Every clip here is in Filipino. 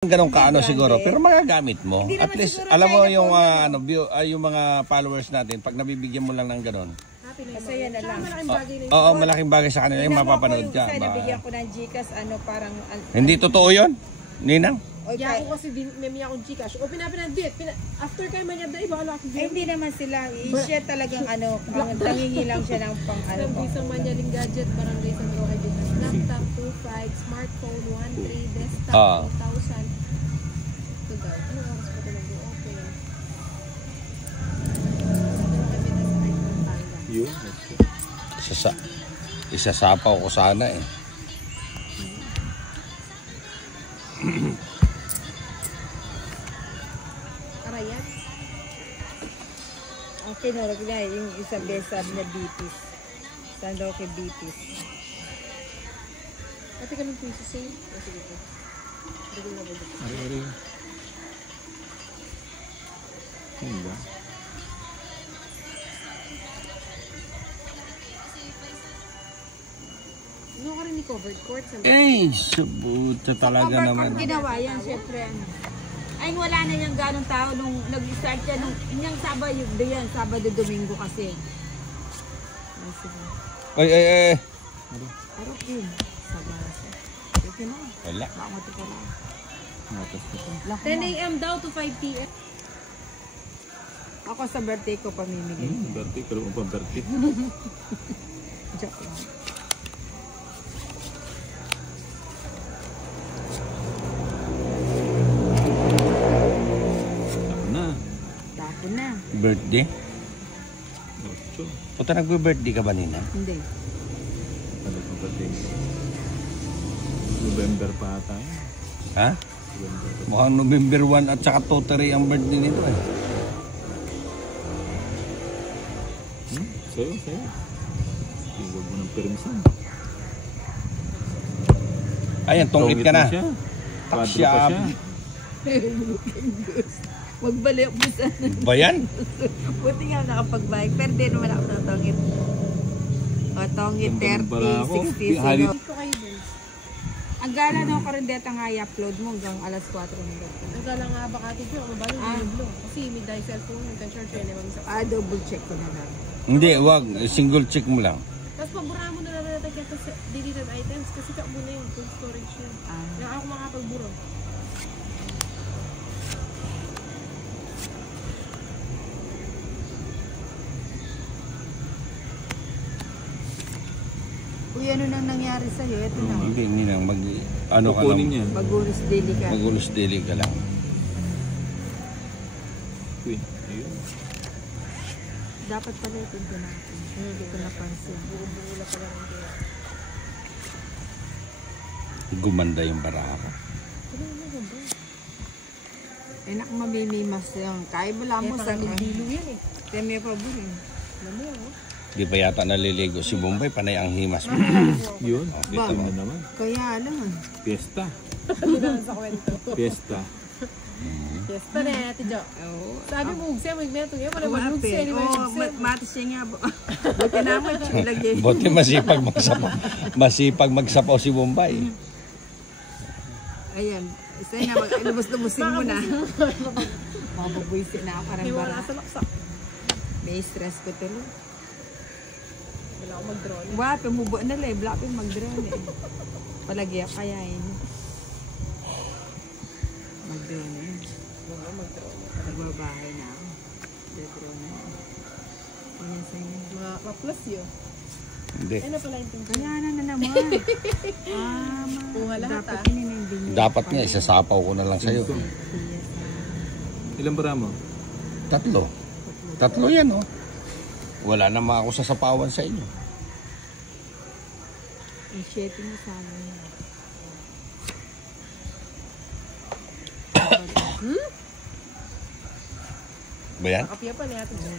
Ganun ka ano siguro, pero magagamit mo. At least alam mo yung yung mga followers natin pag nabibigyan mo lang ng ganun. Kasi yan na lang. Oo, malaking bagay sa kanila yung mapapanood ka. Nabigyan ko ng Gcash, parang... Hindi totoo yun, Ninang? Kaya ako kasi may ako Gcash. O pinapinadbit. After kayo manyada, iba ka lang. Hindi naman sila. Siya talagang tangingi lang siya ng pang Isang manyaling gadget, barangay sa Roque Gcash. Laptop, 2.5, smartphone, 1.3, desktop, 2,000. Ito daw. Anong oras pa ito nag-open? Yun. Isasapaw ko sana eh. Arayat? Ang kinurag na yung isang besab na Bitis. San Roque Bitis. Ate ka ng piso sale? Sige po. Sige na ba dito? Ari. Ano ba? Ano ka rin ni covered court? Eh, subuta talaga naman. Kung ginawa yan, syempre. Ay, wala na niyang ganong tao nung nag-start siya nung inyang Sabado, Domingo kasi. Ay, sige. Ay. Arok yun. Sabado. Okay na. Wala. Makamati ka lang. 10 a.m. daw to 5 p.m. Ako sa birthday ko pamimigay. Birthday, pero mo pa birthday. Joke lang. Tapon na. Birthday? O nagbe-birthday ka ba, Nina? Hindi. Ano pa birthday? November pa tayo. Ha? Mukhang November 1 at saka totally ang birthday nito eh. Sa'yo. Huwag mo ng permisan. Ayan, tongit ka na. Taksya. Magbalik mo sana. Ba yan? Buti nga nakapag-bike. Pero di naman ako ng tongit. O, tongit 30, 60, Dito kayo din. ang gala na ako rin dito nga i-upload mo hanggang alas 4 ng gabi. Ang gala nga ba kati ko? Mabalo yung blue. Kasi midday cellphone yung can charge yun. Double check ko na lang. Hindi, wag. Single check mo lang. Tapos pagbura mo na lang natin kaya sa deleted items kasi ka muna yung full storage yun. Kaya ako makapagbura. Uy, ano nang nangyari sa'yo? Ito na. Hindi nang ano ka lang. Yan. Mag-ulis daily ka. Mag-ulis daily ka lang. Queen. Ayun. Dapat pala ito natin. Hindi ko napansin. Gumanda yung baraha. Eh, nakamamimimas yung kaya mo lang mo sa Dilo yan eh. Kaya may paburin. Alam mo yan. Di pa yata naliligo si Bombay, panay ang himas mo. Yun. Kita mo Ba? naman. Kaya naman. Fiesta. Hindi naman sa kwento. Fiesta. Fiesta na yan, Ate Jo. Oo. Sabi mo, ugse mo, igmeto yan. Wala Oo, mag-ugse. ate. Oo, matis siya nga. Buti naman, lagi. Buti masipag magsapaw si Bombay. Ayan. Isa nga, lubos-lubusin mo na. Mababuisin na ako parang May wala bara. sa laksak. May stress ko tuloy. Wala ako mag-drone. Wah, pumubo na lang. Black yung mag-drone eh. Palagi kaya yun. Mag-drone eh. Wala ako mag-drone. Nagbabahay na ako. Drone na. Ayan sa'yo. Ma-plus yun. Hindi. Ano pala yung tingin? Kaya na naman. Kuha lahat Dapat ah. pininimbing niya. Dapat nga, isasapaw ko na lang sa'yo. Ilang bara mo? 3. 3 yan oh. Wala naman ako sasapawan sa inyo. Ang shitty mo sa amin. Ba yan? Kapya pa niya Ate Jo.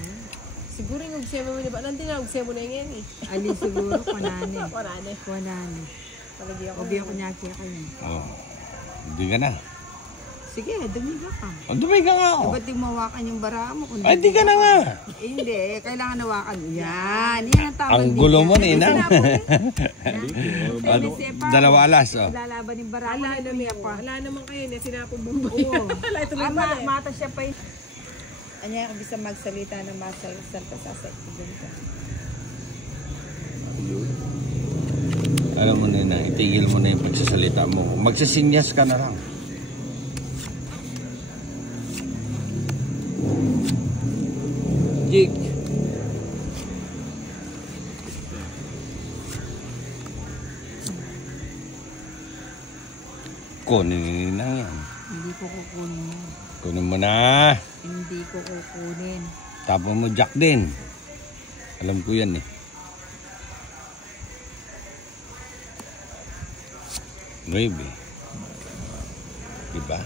Siguro yung ugse mo ba? Nanti nga ugse mo na yan eh. Ali siguro, kunani. Warane. Kunani. Palagi ako. Obi ako niya kaya kayo. Oh. Hindi ka na. Sige, dumiga ka. O, dumay ka nga Eh, ako. ba't di mawakan yung bara mo? Kung Ay, di ka na nga. Eh, hindi, kailangan nawakan. Yan, yan ang tamang Ang gulo mo, diga. Ninang. Ano, Dalawa alas, oh. Lalaban yung bara mo. Wala naman pa. Wala naman kayo na sinapong bumbay. Oo. Wala ito lang pala eh. Mata siya pa yun. Anya, bisa magsalita ng masalita sa ganito. Alam mo na, itigil mo na yung pagsasalita mo. Magsasinyas ka na lang. Jig. Kunin na yan. Hindi ko kukunin yan. Kunin mo na. Hindi ko kukunin. Tapon mo jack din. Alam ko yan eh. Nuebe. Diba?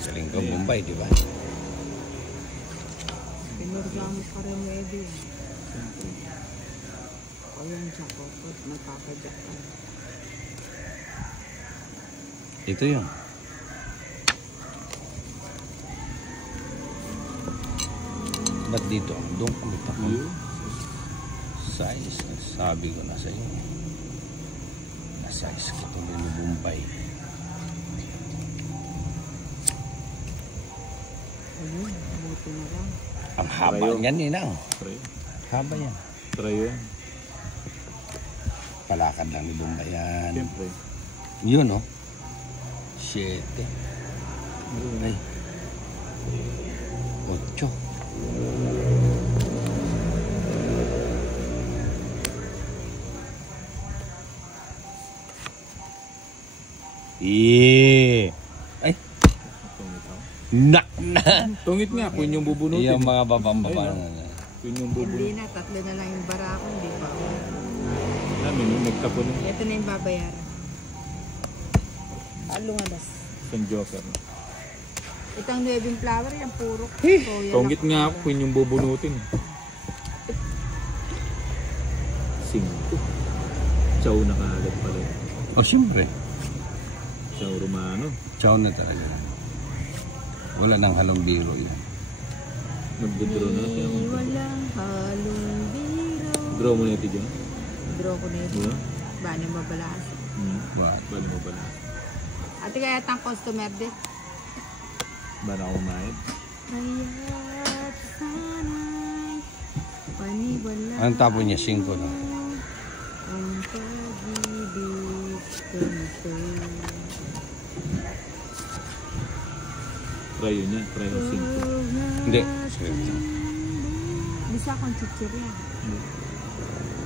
Galing ka Bombay, diba? Pinurgamo ka rin mo, Eddie. O yung jackpot, nagpapadyak ka. Ito yun. Ba't dito? Doon kumita ko. Size. Sabi ko na sa'yo. Na-size ko ito ni Bombay. Ayun, buti na lang. Ang haba Trayo. niyan, Ninang. Try. Haba yan. Try yan. Palakad lang ni Bombay yan. Siyempre. Yun, oh. 7. Ay. 8. Ay. Tungit ako. Nak na. Tungit nga, kung yung bubunutin. Yung mga babang-baba Ayun, na. Kung yung Hindi bubunutin. na, 3 na lang yung bara ko, hindi pa ako. Namin, yung nagtapon ng Ito na yung babayaran. Alungalas. isang joker. Itang 9 flower, yung puro. Soya Tungit lang. nga ako, kung yung bubunutin. 5. Chow na kaagad pala. O, siyempre. Chow Romano. Chow na talaga. Wala nang halong biro yan. Mag-draw na siya. Walang halong biro. Draw mo na ito dyan. Draw ko na ito. Diba? Bani mabalas. Wow. Bali mo pala. Ate kaya tang customer din. Bala ako mahit. Kaya't sana'y paniwala. Anong tapo niya? 5 na. Ang pag-ibig ganito. Try yun yan. Try yung 5. Hindi. Bisa akong chichirya.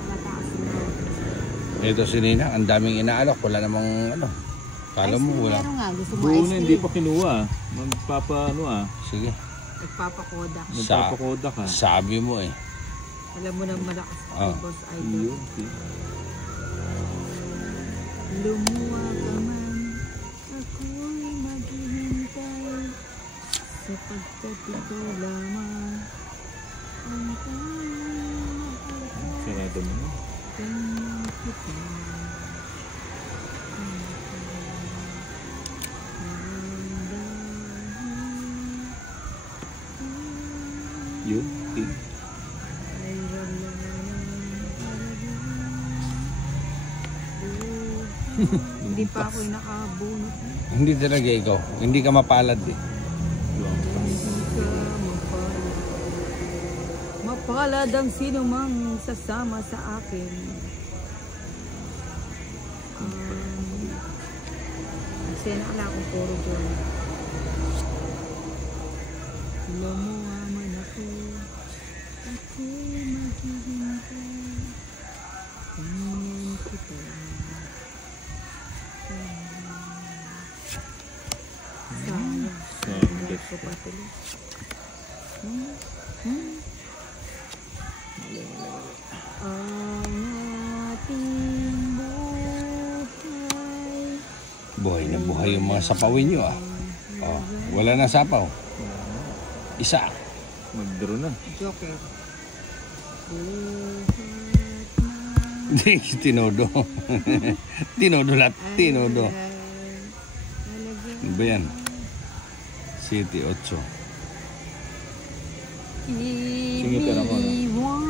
Mataas mo. Ito si Nina, ang daming inaalok. Wala namang ano. Kala mo wala. Meron nga, gusto mo Buo ice na, hindi cream. pa kinuha. Magpapa ano ah. Sige. Nagpapakoda. Magpapakoda ka. Sabi mo eh. Alam mo na malakas Ah. ang boss idol. Yun. Lumuwa ka man, ako'y maghihintay sapagkat ito lamang ang tayo Sarado mo na. kanya kita. Yun. Ay wala nang halaga. Hindi pa ako'y nakabunot. Hindi talaga ikaw. Hindi ka mapalad eh. Hindi ka mapalad. Mapalad ang sino mang sasama sa akin. Kasi nakala akong puro doon. Lumuha man ako. Ako'y maghihintay. Tingnan kita. Sayang. Hindi ko pa tuloy. Ang ating buhay. Buhay na buhay yung mga sapawin nyo ah. Oh, wala na sapaw. Isa. Mag-draw na. Joker. Hindi, tinodo. Tinodo lahat. Tinodo. Ano ba yan? City 8. Sige, pera mo, no? Iwan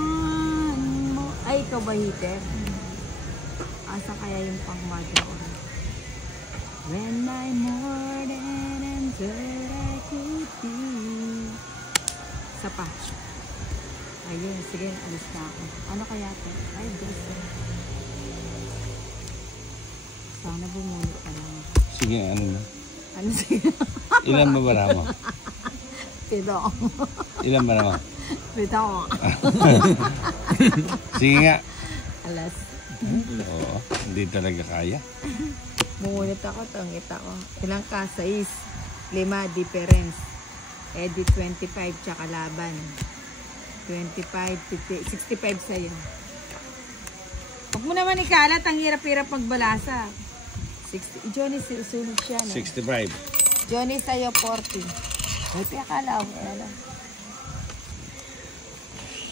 mo. Ay, ikaw ba, Heater? Asa kaya yung pang mother or when I'm more than that I could be. Isa pa. Ayun, sige, alis na ako. Ano kaya ito? Ay, Diyos. Sana bumunod ka lang. Sige, ano na? Ano sige? Ilan ba bara mo? Pito. Ilan ba naman? Pito. Sige nga. Alas. Oo, hindi talaga kaya. Bumunod ako, tangit ako. Ilang ka? 6. 5, difference. Edit 25, tsaka laban. 25, 50, 65 sa'yo. Huwag mo naman ikalat, ang hirap-hirap magbalasa. 60, Johnny, sunod siya. No? 65. Johnny, sa'yo 40. Ay, akala ko na lang.